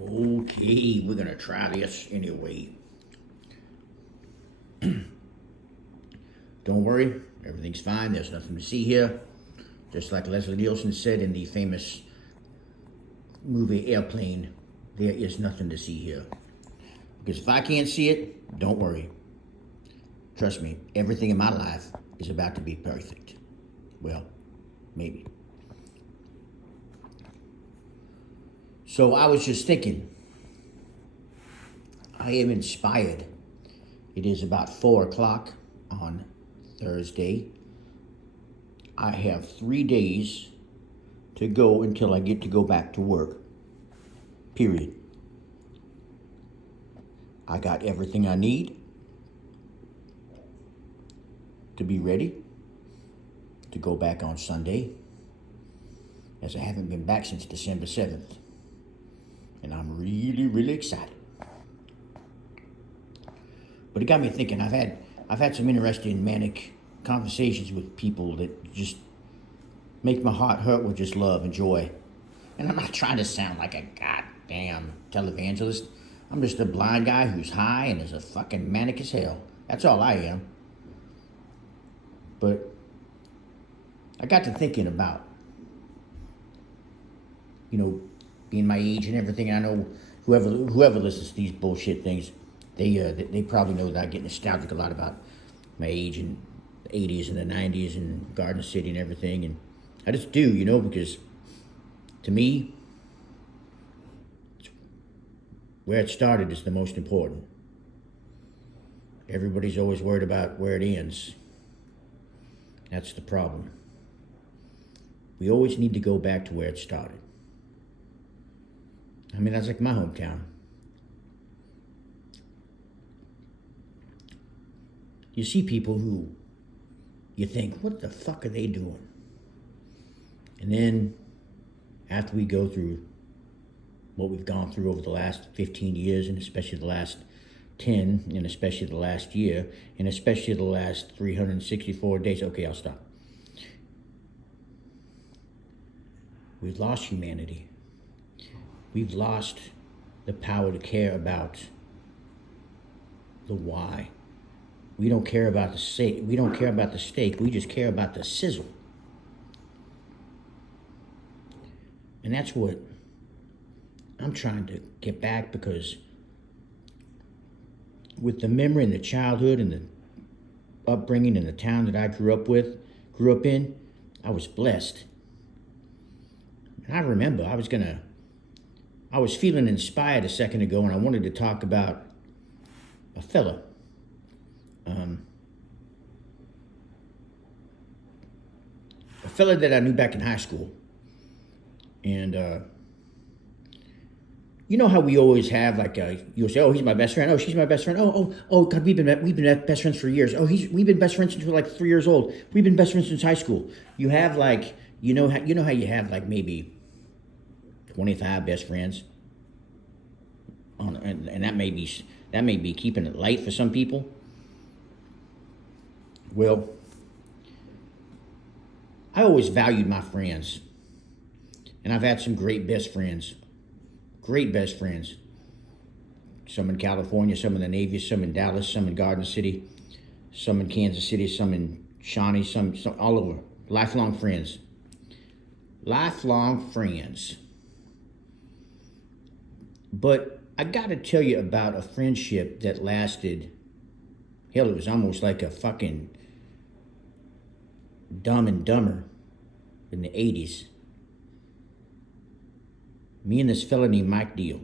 Okay, we're gonna try this anyway. Don't worry, everything's fine. There's nothing to see here. Just like Leslie Nielsen said in the famous movie Airplane, there is nothing to see here. Because if I can't see it, don't worry. Trust me, everything in my life is about to be perfect. Well, maybe. So I was just thinking, I am inspired. It is about 4 o'clock on Thursday. I have 3 days to go until I get to go back to work. Period. I got everything I need to be ready to go back on Sunday, as I haven't been back since December 7th. And I'm really, really excited. But it got me thinking. I've had some interesting manic conversations with people that just make my heart hurt with just love and joy. And I'm not trying to sound like a goddamn televangelist. I'm just a blind guy who's high and is a fucking manic as hell. That's all I am. But I got to thinking about, being my age and everything. I know whoever listens to these bullshit things, they probably know that I get nostalgic a lot about my age and the 80s and the 90s and Garden City and everything. And I just do, because to me, where it started is the most important. Everybody's always worried about where it ends. That's the problem. We always need to go back to where it started. I mean, that's like my hometown. You see people who you think, what the fuck are they doing? And then after we go through what we've gone through over the last 15 years, and especially the last 10, and especially the last year, and especially the last 364 days. Okay, I'll stop. We've lost humanity. We've lost the power to care about the why. We don't care about the steak. We don't care about the steak. We just care about the sizzle. And that's what I'm trying to get back, because with the memory and the childhood and the upbringing in the town that I grew up in, I was blessed. And I remember I was feeling inspired a second ago, and I wanted to talk about a fella. A fella that I knew back in high school. And you know how we always have, like, you'll say, oh, he's my best friend. Oh, she's my best friend. Oh, God, we've been best friends for years. Oh, we've been best friends since we were like 3 years old. We've been best friends since high school. You have like, you know how you have like maybe 25 best friends, and that may be keeping it light for some people. Well, I always valued my friends, and I've had some great best friends. Some in California, some in the Navy, some in Dallas, some in Garden City, some in Kansas City, some in Shawnee, some all over. Lifelong friends. But I got to tell you about a friendship that lasted, hell, it was almost like a fucking Dumb and Dumber in the 80s. Me and this fella named Mike Deal.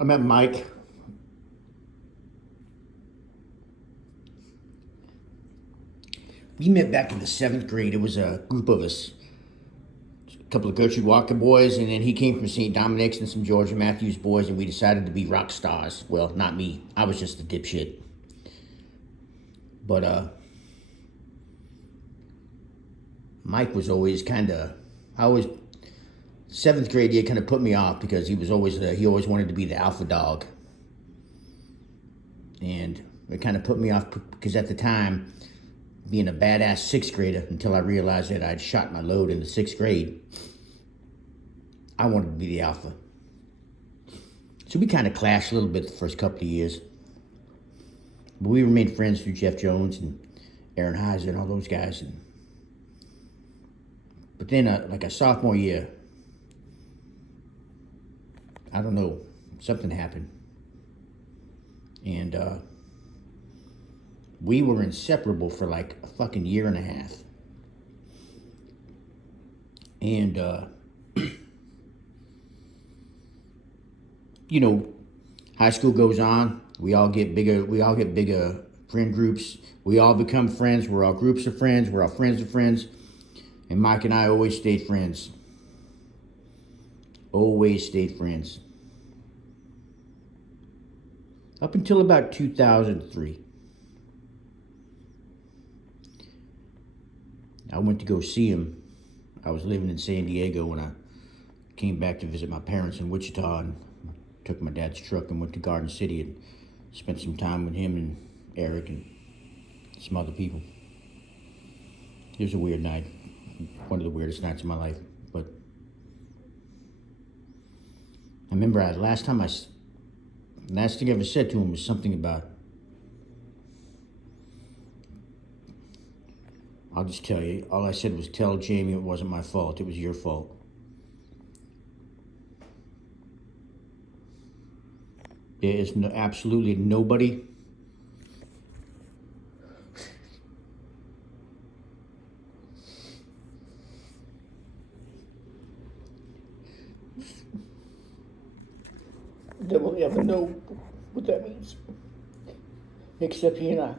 I met Mike. We met back in the 7th grade. It was a group of us, a couple of Gertrude Walker boys, and then he came from St. Dominic's and some Georgia Matthews boys, and we decided to be rock stars. Well, not me. I was just a dipshit. But Mike was always seventh grade year kind of put me off because he always wanted to be the alpha dog. And it kind of put me off because at the time, being a badass sixth grader, until I realized that I'd shot my load in the sixth grade, I wanted to be the alpha. So we kind of clashed a little bit the first couple of years. But we remained friends through Jeff Jones and Aaron Heiser and all those guys. But then, like a sophomore year, I don't know, something happened. And we were inseparable for like a fucking year and a half. And, you know, high school goes on. We all get bigger friend groups. We all become friends. We're all groups of friends. We're all friends of friends. And Mike and I always stayed friends. Always stayed friends. Up until about 2003. I went to go see him. I was living in San Diego when I came back to visit my parents in Wichita, and took my dad's truck and went to Garden City and spent some time with him and Eric and some other people. It was a weird night. One of the weirdest nights of my life. But I remember last thing I ever said to him was something about, I'll just tell you, all I said was, tell Jamie it wasn't my fault, it was your fault. There is absolutely nobody that will ever know what that means, except he and I.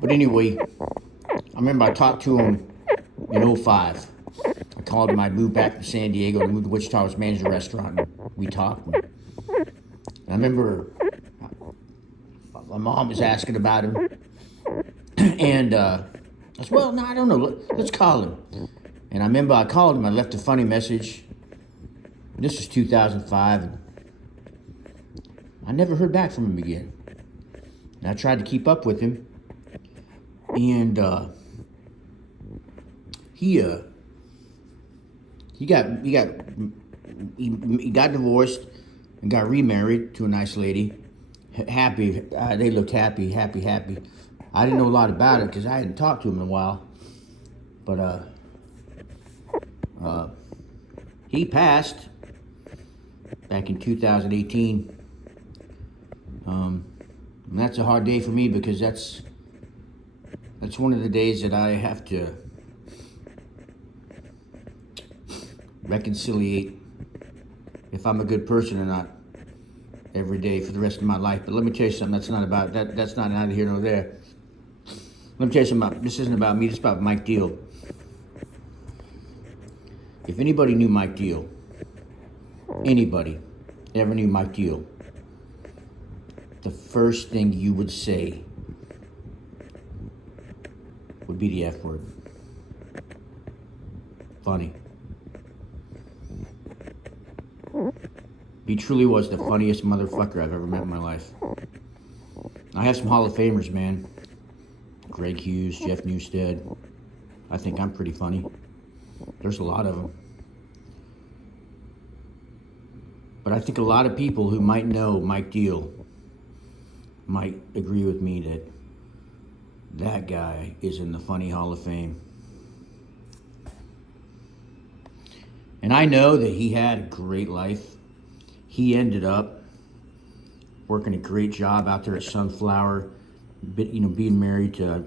But anyway, I remember I talked to him in 2005. I called him. I moved back from San Diego and moved to Wichita. I was managing a restaurant. And we talked. And I remember my mom was asking about him. And I said, well, no, I don't know. Let's call him. And I remember I called him. I left a funny message. This was 2005. And I never heard back from him again. And I tried to keep up with him. And he got divorced and got remarried to a nice lady. Happy, they looked happy. I didn't know a lot about it because I hadn't talked to him in a while. But he passed back in 2018. And that's a hard day for me because that's one of the days that I have to reconciliate if I'm a good person or not every day for the rest of my life. But let me tell you something, that's not neither here nor there. Let me tell you something, this isn't about me, this is about Mike Deal. If anybody knew Mike Deal, anybody ever knew Mike Deal, the first thing you would say would be the F word. Funny. He truly was the funniest motherfucker I've ever met in my life. I have some Hall of Famers, man. Greg Hughes, Jeff Newstead. I think I'm pretty funny. There's a lot of them. But I think a lot of people who might know Mike Deal might agree with me that that guy is in the Funny Hall of Fame. And I know that he had a great life. He ended up working a great job out there at Sunflower, being married to,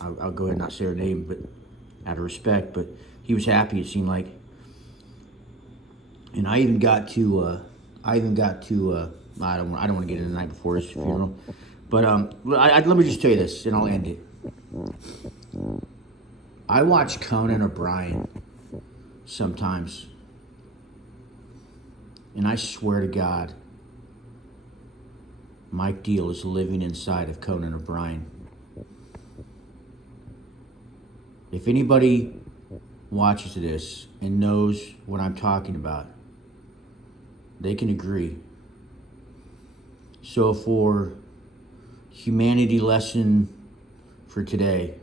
I'll go ahead and not say her name, but out of respect, but he was happy, it seemed like. And I even got to, I don't want to get into the night before his funeral, but let me just tell you this, and I'll end it. I watch Conan O'Brien sometimes, and I swear to God, Mike Deal is living inside of Conan O'Brien. If anybody watches this and knows what I'm talking about, they can agree. So for humanity lesson for today,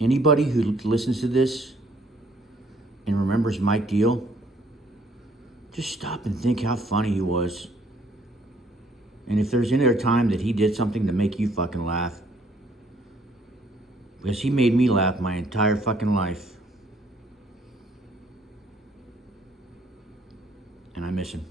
anybody who listens to this and remembers Mike Deal, just stop and think how funny he was. And if there's any other time that he did something to make you fucking laugh, because he made me laugh my entire fucking life. And I miss him.